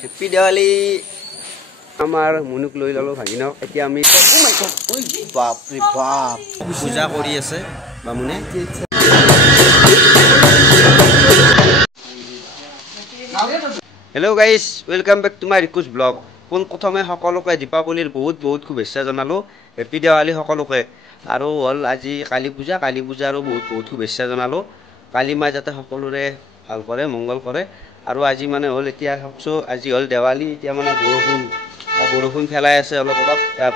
happy Diwali আমাৰ মুনুক লৈ ললো ভাগিনক এতিয়া আমি বাপৰে বাপ পূজা কৰি আছে বামুনে hello' guys welcome back to my ৰিকুজ ব্লগ পোন প্ৰথমে সকলোকে দীপাৱলীৰ বহুত বহুত শুভেচ্ছা জনালোঁ হেপী দেৱালী সকলোকে আৰু হ'ল আজি কালী পূজাৰো বহুত বহুত শুভেচ্ছা জনালোঁ কালী মাই যাতে সকলোৰে ভাল কৰে মংগল কৰে আৰু আজি মানে হ'ল এতিয়া ভাবছোঁ আজি হ'ল দেৱালী এতিয়া মানে বৰষুণ পেলাই আছে অলপ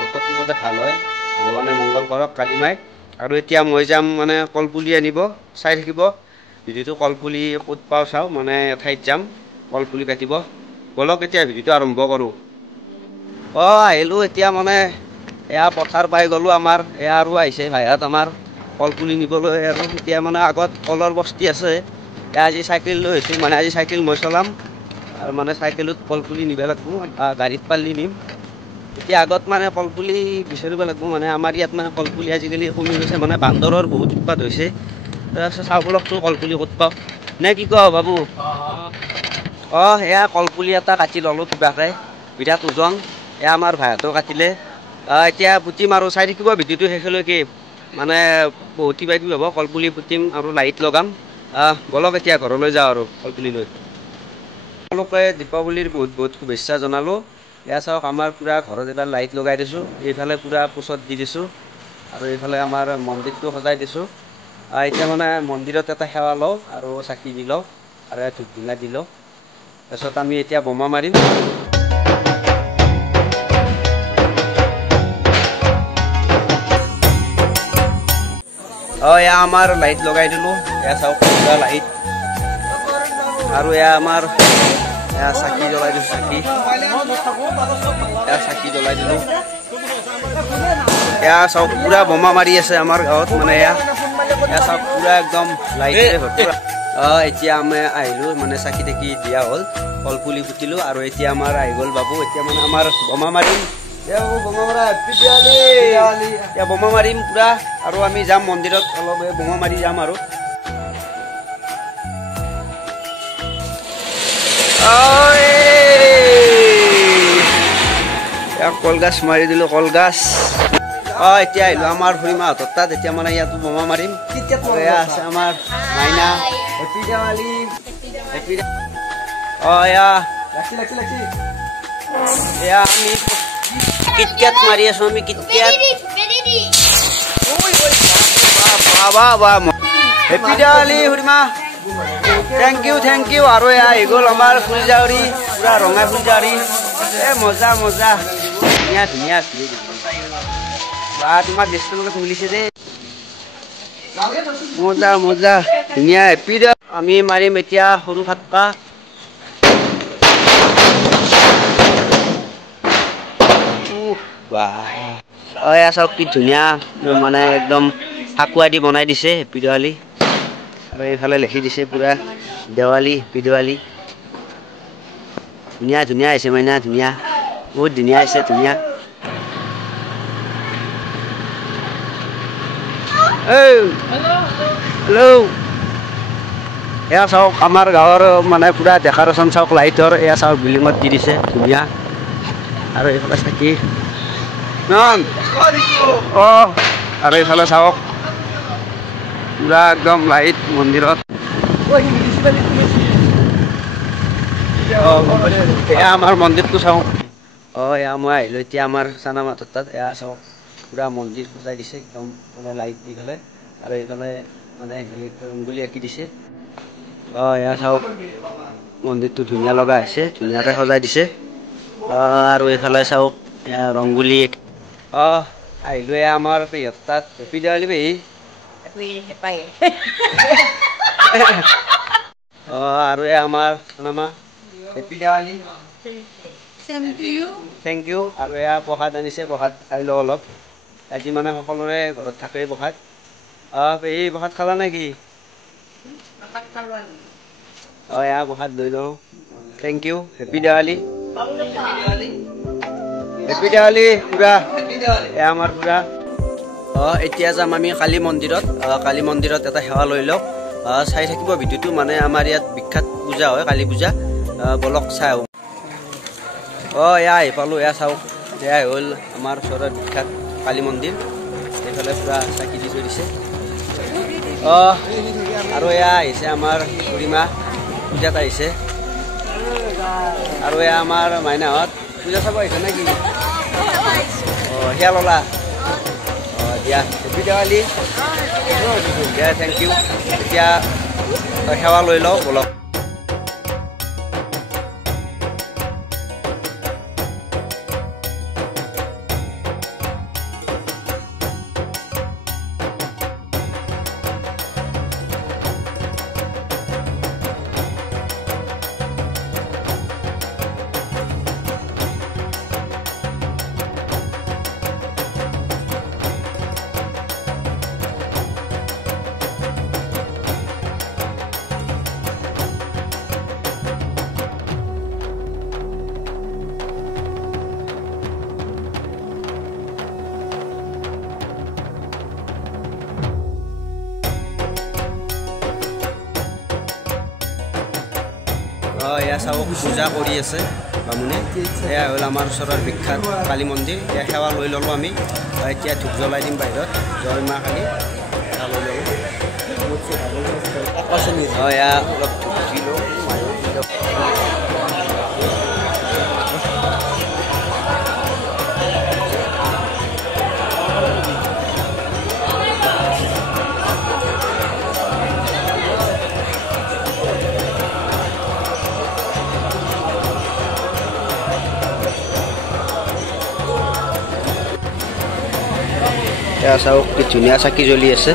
বতৰটো ভাল হয় ভগৱানে মংগল কৰক কালী মাই আৰু এতিয়া মই যাম মানে কলপুলি আনিব চাই থাকিব ভিডিঅ'টো কলপুলি ক'ত পাওঁ চাওঁ মানে এঠাইত যাম কলপুলি কাটিব বলক এতিয়া ভিডিঅ'টো আৰম্ভ কৰোঁ আহিলোঁ এতিয়া মানে এয়া পথাৰ পাই গ'লোঁ আমাৰ এয়া আৰু আহিছে ভাইহঁত আমাৰ কলপুলি নিবলৈ আৰু এতিয়া মানে আগত কলৰ বস্তি আছে এয়া আজি চাইকেল লৈ আহিছোঁ মানে আজি চাইকেল মই চলাম আৰু মানে চাইকেলত কলপুলি নিব লাগিব গাড়ীত পালি নিম এতিয়া আগত মানে কলপুলি বিচাৰিব লাগিব মানে আমাৰ ইয়াত মানে কলপুলি আজিকালি কমি গৈছে মানে বান্দৰৰ বহুত উৎপাত হৈছে তাৰপিছত চাওঁ বলকচোন কলপুলি ক'ত পাওঁ নে কি কোৱা বাবু এয়া কলপুলি এটা কাটি ল'লোঁ কিবাকৈ বিৰাট ওজন এয়া আমাৰ ভাইহঁতেও কাটিলে এতিয়া পুতিম আৰু চাই থাকিব ভিডিঅ'টো শেষলৈকে মানে বহুত কিবা কিবি হ'ব কলপুলি পুতিম আৰু লাইট লগাম বলক এতিয়া ঘৰলৈ যাওঁ আৰু কলপুলি লৈ সকলোকে দীপাৱলীৰ বহুত বহুত শুভেচ্ছা জনালোঁ এয়া চাওক আমাৰ পূৰা ঘৰত এডাল লাইট লগাই দিছোঁ এইফালে পূৰা পোচত দি দিছোঁ আৰু এইফালে আমাৰ মন্দিৰটো সজাই দিছোঁ এতিয়া মানে মন্দিৰত এটা সেৱা লওঁ আৰু চাকি দি লওঁ আৰু ধূপ ধূনা দি লওঁ তাৰপিছত আমি এতিয়া বোমা মাৰিম এয়া আমাৰ লাইট লগাই দিলোঁ এয়া চাওক পুৰা লাইট আৰু এয়া আমাৰ এয়া চাকি জ্বলাই দিছোঁ চাকি জ্বলাই দিলোঁ এয়া চাওক পুৰা বোমা মাৰি আছে আমাৰ গাঁৱত মানে এয়া চাওক পুৰা একদম লাইটেৰে ভৰ্তি এতিয়া আমি আহিলোঁ মানে চাকি তাকি দিয়া হ'ল কলপুলি পুতিলোঁ আৰু এতিয়া আমাৰ আহি গ'ল বাবু এতিয়া মানে আমাৰ বোমা মাৰিম বোমা মাৰিম পুৰা আৰু আমি যাম মন্দিৰত অলপ বোমা মাৰি যাম আৰু কলগাছ মাৰি দিলোঁ কলগাছ এতিয়া আহিলোঁ আমাৰ খুৰীমাহঁতৰ তাত এতিয়া মানে ইয়াতো বোমা মাৰিম এয়া আছে আমাৰ মাইনা হেপী দেৱালী এয়া আমি কিটকেট মাৰি আছোঁ আমি কিটকেট হেপী দেৱালী খুৰীমা থেংক ইউ আৰু এয়া আহি গ'ল আমাৰ ফুলজাউৰি পুৰা ৰঙা ফুলজাউৰি মজা ধুনীয়া তোমাৰ দেশটোৰ লগত মিলিছে দেই মজা ধুনীয়া হেপী আমি মাৰিম এতিয়া সৰু ফাটকা এয়া চাওক কি ধুনীয়া মানে একদম ফাকুৱা দি বনাই দিছে হেপী দেৱালী আৰু এইফালে লিখি দিছে পুৰা দেৱালী হেপী দেৱালী ধুনীয়া হৈছে মাইনা ধুনীয়া বহুত ধুনীয়া হৈছে ধুনীয়া হেল্ল' এয়া চাওক আমাৰ গাঁৱৰ মানে পুৰা ডেক'ৰেশ্যন চাওক লাইটৰ এয়া চাওক বিল্ডিঙত দি দিছে ধুনীয়া আৰু এইফালে চাকি আৰু এইফালে চাওক পুৰা একদম লাইট মন্দিৰত এয়া আমাৰ মন্দিৰটো চাওক এয়া মই আহিলোঁ এতিয়া আমাৰ চানামাথৰ তাত এয়া চাওক পুৰা মন্দিৰ সজাই দিছে একদম মানে লাইট দি পেলাই আৰু এইফালে মানে ৰংগুলি আঁকি দিছে এয়া চাওক মন্দিৰটো ধুনীয়া লগা হৈছে ধুনীয়াকৈ সজাই দিছে আৰু এইফালে চাওক এয়া ৰংগুলি আহিলোঁ এয়া আমাৰ পেহীহঁতৰ তাত হেপী দেৱালী পেহী আৰু এয়া আমাৰ চানামা হেপী দেৱালী থেংক ইউ আৰু এয়া প্ৰসাদ আনিছে প্ৰসাদ খাই লওঁ অলপ আজি মানে সকলোৰে ঘৰত থাকেই প্ৰসাদ পেহী প্ৰসাদ খালা নেকি এয়া প্ৰসাদ লৈ লওঁ থেংক ইউ হেপী দেৱালী পুৰা এয়া আমাৰ পুৰা এতিয়া যাম আমি কালী মন্দিৰত এটা সেৱা লৈ লওঁ চাই থাকিব ভিডিঅ'টো মানে আমাৰ ইয়াত বিখ্যাত পূজা হয় কালী পূজা বলক চাই আহোঁ এয়া আহি পালোঁ এয়া চাওক এয়াই হ'ল আমাৰ ওচৰৰ বিখ্যাত কালী মন্দিৰ এইফালে পূৰা চাকি দি থৈ দিছে আৰু এয়া আহিছে আমাৰ খুৰীমা পূজাত আহিছে আৰু এয়া আমাৰ মাইনাহঁত পূজা চাব আহিছে নেকি সেয়া ল'লা দিয়া হেপী দেৱালী দিয়া থেংক ইউ এতিয়া সেৱা লৈ লওঁ বলক এয়া চাওক পূজা কৰি আছে বামুণে এয়া হ'ল আমাৰ ওচৰৰ বিখ্যাত কালী মন্দিৰ এয়া সেৱা লৈ ল'লোঁ আমি এতিয়া ধূপ জ্বলাই দিম বাহিৰত জয় মা কালী সেৱা লৈ ল'লোঁ এয়া অলপ ধূপ দি লওঁ এয়া চাওক কি ধুনীয়া চাকি জ্বলি আছে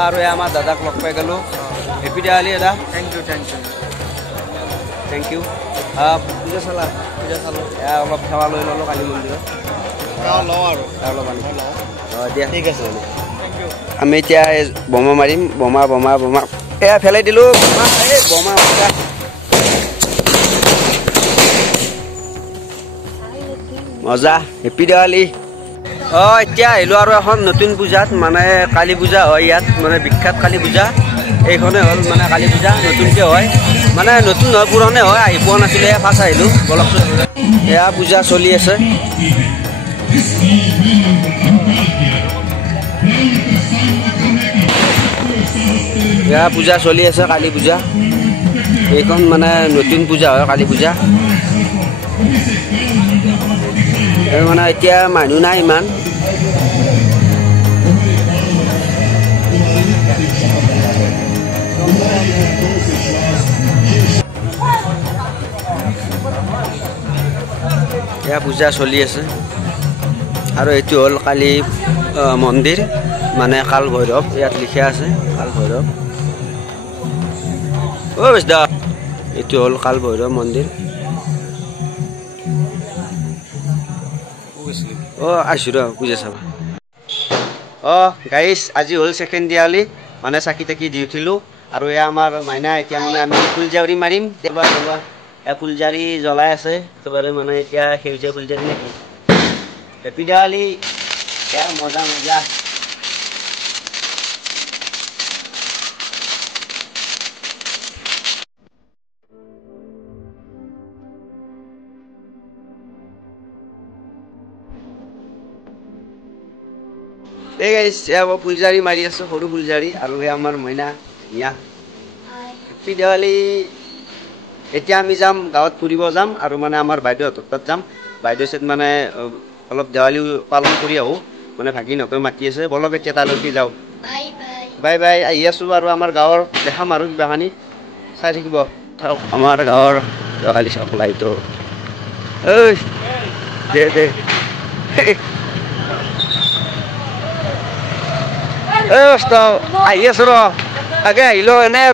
আৰু আমাৰ দাদাক লগ পাই গ'লোঁ হেপী দেৱালী দাদা থেংক ইউ পূজা চালা পূজা চালোঁ এয়া অলপ সেৱা লৈ ল'লোঁ কালী মন্দিৰত লওঁ আৰু অলপ দিয়া ঠিক আছে আমি এতিয়া বোমা মাৰিম বোমা এয়া ফেলাই দিলোঁ বোমা মজা হেপী দেৱালী এতিয়া আহিলোঁ আৰু এখন নতুন পূজাত মানে কালী পূজা হয় ইয়াত মানে বিখ্যাত কালী পূজা এইখনে হ'ল মানে কালী পূজা নতুনকৈ হয় মানে নতুন নহয় পুৰণে হয় আহি পোৱা নাছিলে ফাৰ্ষ্ট আহিলোঁ বলকচোন এয়া পূজা চলি আছে এয়া পূজা চলি আছে কালী পূজা এইখন মানে নতুন পূজা হয় কালী পূজা মানে এতিয়া মানুহ নাই ইমান এয়া পূজা চলি আছে আৰু এইটো হ'ল কালী মন্দিৰ মানে কাল ভৈৰৱ ইয়াত লিখা আছে কাল ভৈৰৱ বেচদা এইটো হ'ল কাল ভৈৰৱ মন্দিৰ আহিছোঁ ৰ পূজা চাবা গাইজ আজি হ'ল ছেকেণ্ড দেৱালী মানে চাকি তাকি দি উঠিলোঁ আৰু এয়া আমাৰ মাইনা এতিয়া মানে আমি ফুলজাউৰি মাৰিম এবাৰ এয়া ফুলজাৰি জ্বলাই আছে একেবাৰে মানে এতিয়া সেউজীয়া ফুলজাৰি নেকি হেপী দেৱালী এয়া মজা এই গাইজ এয়া মই ফুলজাৰি মাৰি আছোঁ সৰু ফুলজাৰি আৰু এয়া আমাৰ মইনা মিয়া হেপী দেৱালী এতিয়া আমি যাম গাঁৱত ফুৰিব যাম আৰু মানে আমাৰ বাইদেউহঁতৰ তাত যাম বাইদেউ চেত মানে অলপ দেৱালী পালন কৰি আহোঁ মানে ভাগিনহঁতেও মাতি আছে বলক এতিয়া তালৈকে যাওঁ বাই বাই আহি আছোঁ আৰু আমাৰ গাঁৱৰ দেখাম আৰু কিবাখানি চাই থাকিব থাকক আমাৰ গাঁৱৰ যোৱাকালি চাওক লাইটো ঐ দে আহি আছোঁ ৰ আগে আহিলোঁ এনে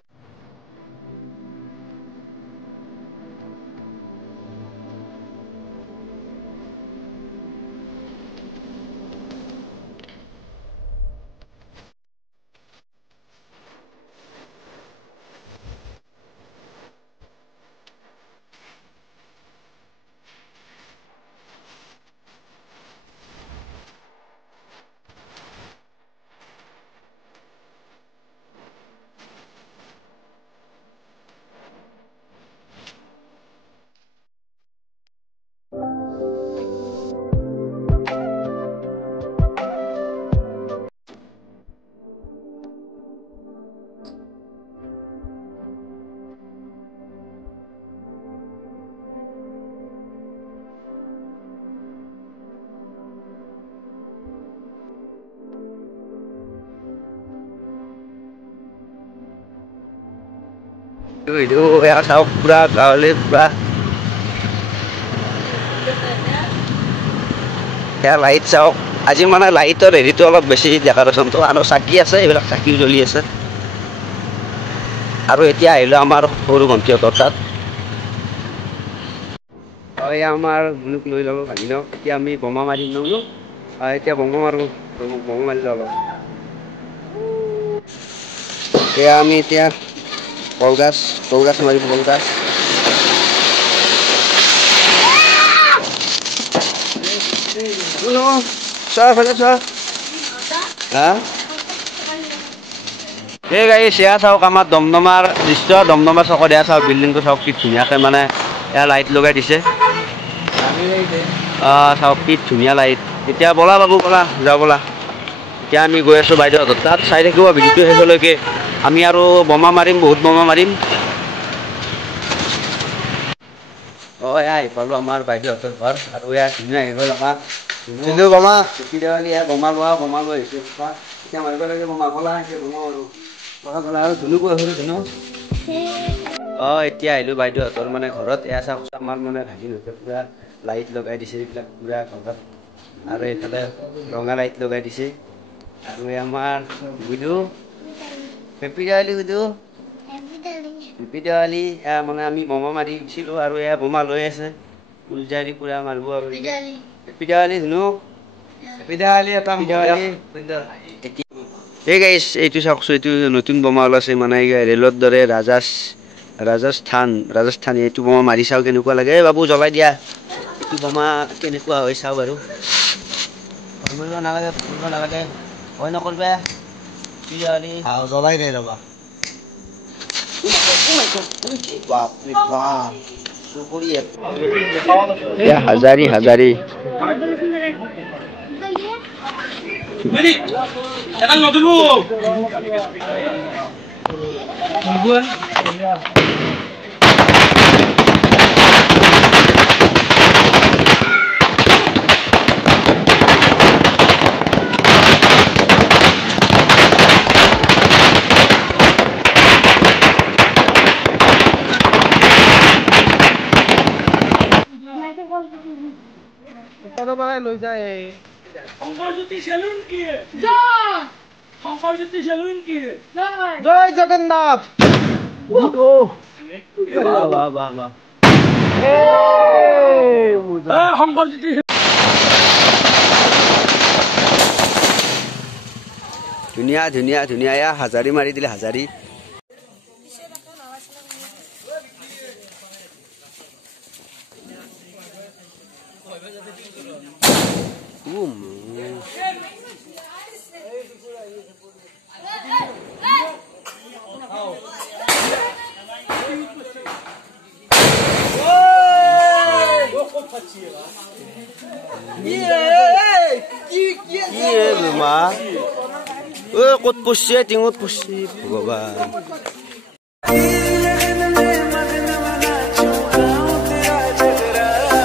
এয়া চাওক পুৰা গাঁৱলৈ পুৰা সেয়া লাইট চাওক আজি মানে লাইটৰ হেৰিটো অলপ বেছি ডেক'ৰেশ্যনটো আৰু চাকি আছে এইবিলাক চাকিও জ্বলি আছে আৰু এতিয়া আহিলোঁ আমাৰ সৰু ভণ্টিহঁতৰ তাত এয়া আমাৰ গুণুক লৈ ল'ব ভাগি লওক এতিয়া আমি বোমা মাৰি ল'লোঁ এতিয়া বোমা মাৰোঁ বোমা মাৰি লওঁ অলপ এয়া আমি এতিয়া কলগছ মাৰিব কলগছ চোৱা ফালে চোৱা হা এই গাড়ী চিয়া চাওক আমাৰ দমদমাৰ দৃশ্য দমদমা চকত এয়া চাওক বিল্ডিংটো চাওক কি ধুনীয়াকৈ মানে এয়া লাইট লগাই দিছে চাওক কি ধুনীয়া লাইট এতিয়া ব'লা বাবু ব'লা যাওঁ ব'লা এতিয়া আমি গৈ আছোঁ বাইদেউহঁতৰ তাত চাই থাকিব ভিডিঅ'টো শেষলৈকে আমি আৰু বোমা মাৰিম বহুত বোমা মাৰিম এয়া আহি পালোঁ আমাৰ বাইদেউহঁতৰ ঘৰ আৰু এয়া ধুনীয়া আহি গ'ল আমাৰ বোমা দেৱালী এয়া বোমা লৈ আহিছোঁ এতিয়া মাৰিব লাগে বোমা ব'লা এতিয়া বোমা মাৰোঁ আৰু ধুনু ক'ত সৰু ধুনু এতিয়া আহিলোঁ বাইদেউহঁতৰ মানে ঘৰত এয়া চাওক আমাৰ মানে ভাগিনহঁতে পূৰা লাইট লগাই দিছে এইবিলাক পূৰা ঘৰত আৰু এইফালে ৰঙা লাইট লগাই দিছে আৰু আমাৰ গুডু হেপী দেৱালী গুডু হেপী দেৱালী মানে আমি বোমা মাৰিছিলোঁ আৰু এয়া বোমা লৈ আছে ফুলজাৰি পূৰা মাৰিব আৰু হেপী দেৱালী ধুনু হেপী দেৱালী এই গাইছ এইটো চাওকচোন এইটো নতুন বোমা ওলাইছে মানে ৰেলৰ দৰে ৰাজস্থানী এইটো বোমা মাৰি চাওঁ কেনেকুৱা লাগে বাবু জ্বলাই দিয়া এইটো বোমা কেনেকুৱা হয় চাওঁ বাৰু ভয় নালাগে ভয় নকৰিবা জ্বলাই দে ৰ'বা হাজাৰী লৈ যায় শংকৰজ্যোতি চেলুন কি শংকৰজ্যোতি চেলুন কি জয় জগন্নাথ শংকৰজ্যোতি ধুনীয়া ধুনীয়া ধুনীয়া এয়া হাজাৰী মাৰি দিলে হাজাৰী ক'ত পঢ়ছে টিঙত পঢ়ছে ভগৱান